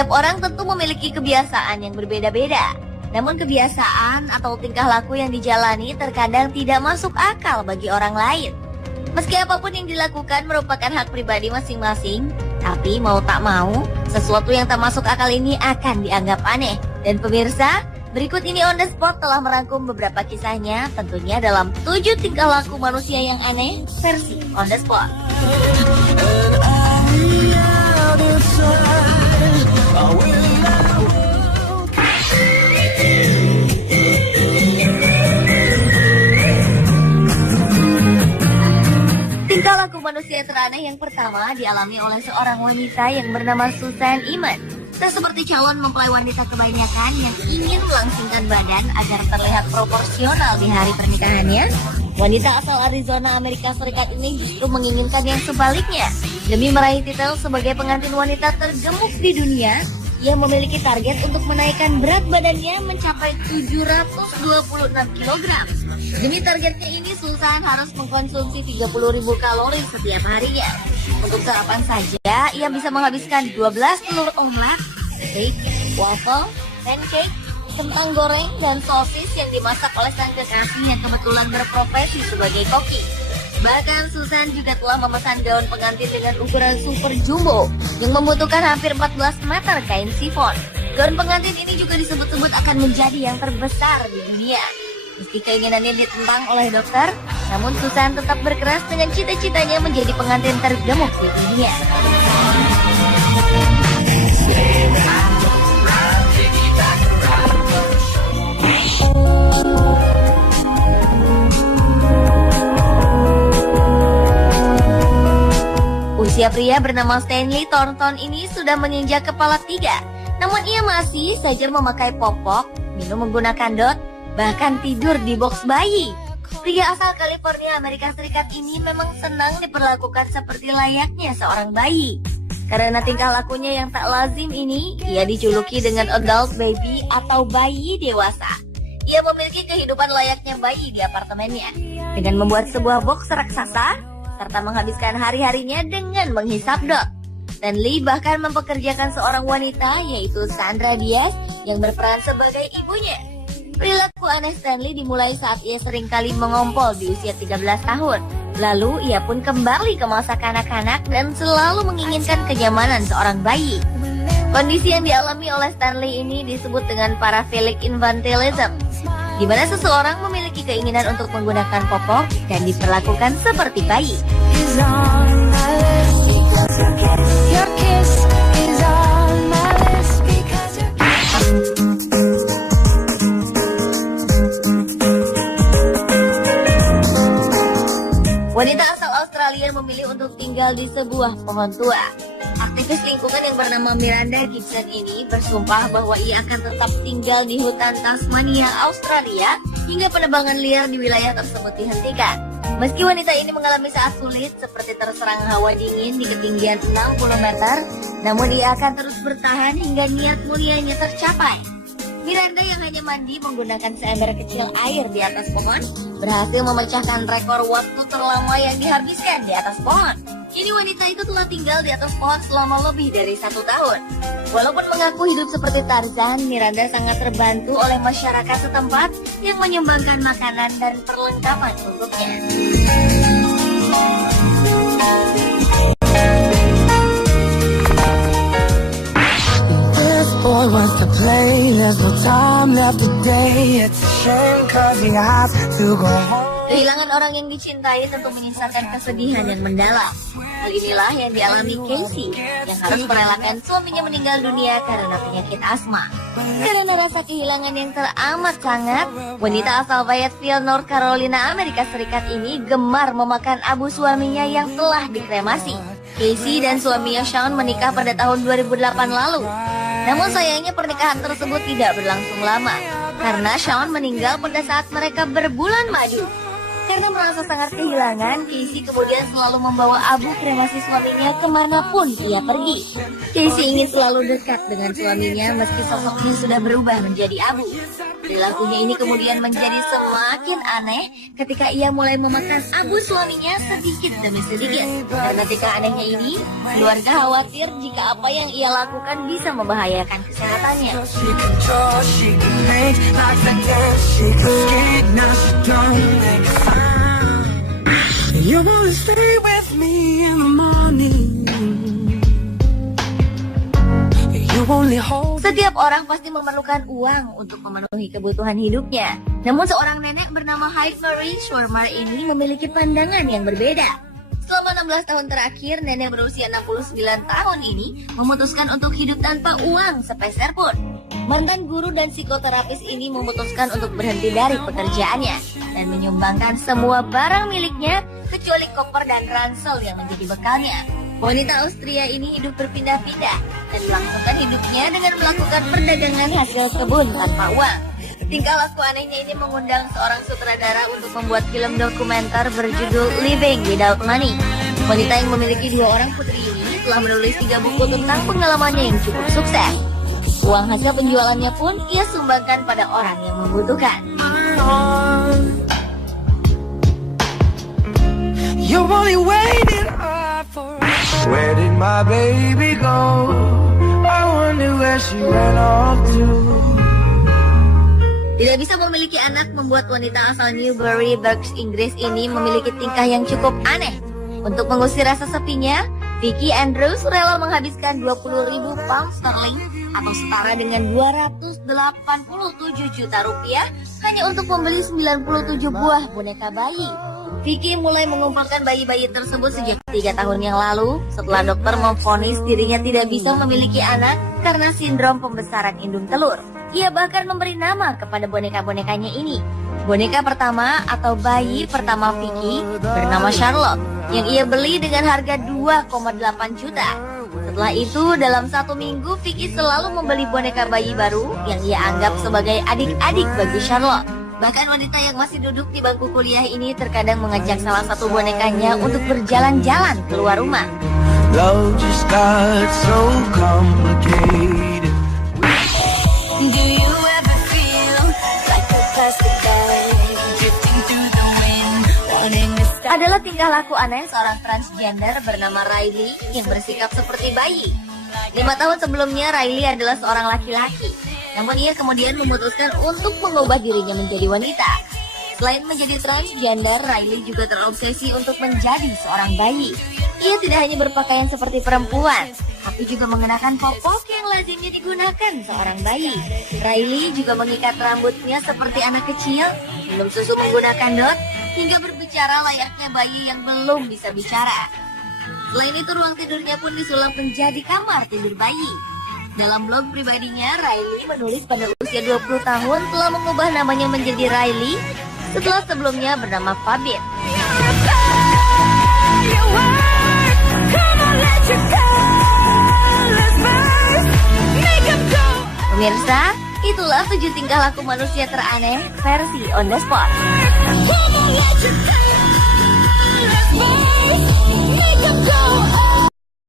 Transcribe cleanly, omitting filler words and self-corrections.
Setiap orang tentu memiliki kebiasaan yang berbeda-beda. Namun kebiasaan atau tingkah laku yang dijalani terkadang tidak masuk akal bagi orang lain. Meski apapun yang dilakukan merupakan hak pribadi masing-masing, tapi mau tak mau, sesuatu yang tak masuk akal ini akan dianggap aneh. Dan pemirsa, berikut ini On The Spot telah merangkum beberapa kisahnya, tentunya dalam 7 tingkah laku manusia yang aneh versi On The Spot. Tingkah laku manusia teraneh yang pertama dialami oleh seorang wanita yang bernama Susan Iman. Tak seperti calon mempelai wanita kebanyakan yang ingin melangsingkan badan agar terlihat proporsional di hari pernikahannya, wanita asal Arizona, Amerika Serikat ini justru menginginkan yang sebaliknya. Demi meraih titel sebagai pengantin wanita tergemuk di dunia, ia memiliki target untuk menaikkan berat badannya mencapai 726 kg. Demi targetnya ini, Susan harus mengkonsumsi 30.000 kalori setiap harinya. Untuk sarapan saja, ia bisa menghabiskan 12 telur omelet, steak, waffle, pancake, kentang goreng, dan sosis yang dimasak oleh sang kekasih yang kebetulan berprofesi sebagai koki. Bahkan Susan juga telah memesan gaun pengantin dengan ukuran super jumbo yang membutuhkan hampir 14 meter kain sifon. Gaun pengantin ini juga disebut-sebut akan menjadi yang terbesar di dunia. Meski keinginannya ditentang oleh dokter, namun Susan tetap berkeras dengan cita-citanya menjadi pengantin tergemuk di dunia. Usia pria bernama Stanley Thornton ini sudah menginjak kepala 3, namun ia masih saja memakai popok, minum menggunakan dot, bahkan tidur di box bayi. Pria asal California, Amerika Serikat ini memang senang diperlakukan seperti layaknya seorang bayi. Karena tingkah lakunya yang tak lazim ini, ia dijuluki dengan adult baby atau bayi dewasa. Ia memiliki kehidupan layaknya bayi di apartemennya, dengan membuat sebuah box raksasa, serta menghabiskan hari-harinya dengan menghisap dot. Stanley bahkan mempekerjakan seorang wanita, yaitu Sandra Diaz, yang berperan sebagai ibunya. Perilaku aneh Stanley dimulai saat ia seringkali mengompol di usia 13 tahun. Lalu ia pun kembali ke masa kanak-kanak dan selalu menginginkan kenyamanan seorang bayi. Kondisi yang dialami oleh Stanley ini disebut dengan paraphilic infantilism, di mana seseorang memiliki keinginan untuk menggunakan popok dan diperlakukan seperti bayi. Wanita asal Australia memilih untuk tinggal di sebuah pohon tua. Aktivis lingkungan yang bernama Miranda Gibson ini bersumpah bahwa ia akan tetap tinggal di hutan Tasmania, Australia, hingga penebangan liar di wilayah tersebut dihentikan. Meski wanita ini mengalami saat sulit seperti terserang hawa dingin di ketinggian 60 meter, namun ia akan terus bertahan hingga niat mulianya tercapai. Miranda yang hanya mandi menggunakan seember kecil air di atas pohon berhasil memecahkan rekor waktu terlama yang dihabiskan di atas pohon. Kini wanita itu telah tinggal di atas pohon selama lebih dari 1 tahun. Walaupun mengaku hidup seperti Tarzan, Miranda sangat terbantu oleh masyarakat setempat yang menyumbangkan makanan dan perlengkapan untuknya. Boy wants to play, there's no time left today. It's a shame cause he has to go home. Kehilangan orang yang dicintai tentu menyisakan kesedihan yang mendalam. Hal inilah yang dialami Casey, yang harus merelakan suaminya meninggal dunia karena penyakit asma. Karena rasa kehilangan yang teramat sangat, wanita asal Fayetteville, North Carolina, Amerika Serikat ini gemar memakan abu suaminya yang telah dikremasi. Casey dan suaminya Sean menikah pada tahun 2008 lalu. Namun sayangnya pernikahan tersebut tidak berlangsung lama, karena Sean meninggal pada saat mereka berbulan madu. Karena merasa sangat kehilangan, Casey kemudian selalu membawa abu kremasi suaminya kemanapun ia pergi. Casey ingin selalu dekat dengan suaminya meski sosoknya sudah berubah menjadi abu. Perilakunya ini kemudian menjadi semakin aneh ketika ia mulai memakan abu suaminya sedikit demi sedikit. Dan ketika anehnya ini, keluarga khawatir jika apa yang ia lakukan bisa membahayakan kesehatannya. She can draw, she can paint, like the dance, she can skate, now she don't make a sound. You wanna stay with me in the morning. You only hold. Setiap orang pasti memerlukan uang untuk memenuhi kebutuhan hidupnya. Namun seorang nenek bernama Marie Schwarmer ini memiliki pandangan yang berbeda. Selama 16 tahun terakhir, nenek berusia 69 tahun ini memutuskan untuk hidup tanpa uang sepeser pun. Mantan guru dan psikoterapis ini memutuskan untuk berhenti dari pekerjaannya dan menyumbangkan semua barang miliknya kecuali koper dan ransel yang menjadi bekalnya. Wanita Austria ini hidup berpindah-pindah dan melangsungkan hidupnya dengan melakukan perdagangan hasil kebun tanpa uang. Tingkah laku anehnya ini mengundang seorang sutradara untuk membuat film dokumenter berjudul Living Without Money. Wanita yang memiliki 2 orang putri ini telah menulis 3 buku tentang pengalamannya yang cukup sukses. Uang hasil penjualannya pun ia sumbangkan pada orang yang membutuhkan. You're only waiting up for. Where did my baby go? I wonder where she ran off to. Tidak bisa memiliki anak membuat wanita asal Newbury, Berks, Inggris ini memiliki tingkah yang cukup aneh. Untuk mengusir rasa sepinya, Vicky Andrews rela menghabiskan 20.000 pound sterling atau setara dengan 287 juta rupiah hanya untuk membeli 97 buah boneka bayi. Vicky mulai mengumpulkan bayi-bayi tersebut sejak 3 tahun yang lalu setelah dokter memvonis dirinya tidak bisa memiliki anak karena sindrom pembesaran indung telur. Ia bahkan memberi nama kepada boneka-bonekanya ini. Boneka pertama atau bayi pertama Vicky bernama Charlotte yang ia beli dengan harga 2,8 juta. Setelah itu, dalam 1 minggu Vicky selalu membeli boneka bayi baru yang ia anggap sebagai adik-adik bagi Charlotte. Bahkan wanita yang masih duduk di bangku kuliah ini terkadang mengajak salah satu bonekanya untuk berjalan-jalan keluar rumah. Love just got so complicated. Do you ever feel like a plastic bag drifting through the wind, wanting to stop? Adalah tingkah laku aneh seorang transgender bernama Riley yang bersikap seperti bayi. 5 tahun sebelumnya Riley adalah seorang laki-laki. Namun ia kemudian memutuskan untuk mengubah dirinya menjadi wanita. Selain menjadi transgender, Riley juga terobsesi untuk menjadi seorang bayi. Ia tidak hanya berpakaian seperti perempuan, tapi juga mengenakan popok yang lazimnya digunakan seorang bayi. Riley juga mengikat rambutnya seperti anak kecil, minum susu menggunakan dot, hingga berbicara layaknya bayi yang belum bisa bicara. Selain itu, ruang tidurnya pun disulap menjadi kamar tidur bayi. Dalam blog pribadinya, Riley menulis pada usia 20 tahun telah mengubah namanya menjadi Riley setelah sebelumnya bernama Fabit. Pemirsa, itulah 7 tingkah laku manusia teraneh versi On The Spot. Make 'em go.